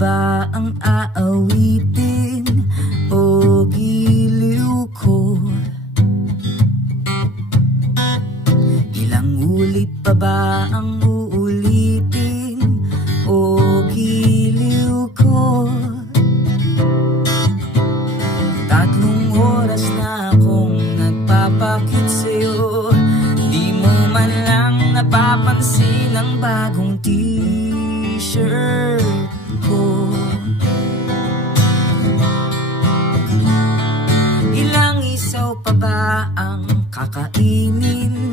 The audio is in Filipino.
ba ang aawitin o giliw ko? Ilang ulit pa ba ang uulitin o giliw ko? 3 oras na akong nagpapakit sa'yo, di mo man lang napapansin ang bagong t-shirt ko. Ilang isaw pa ba ang kakainin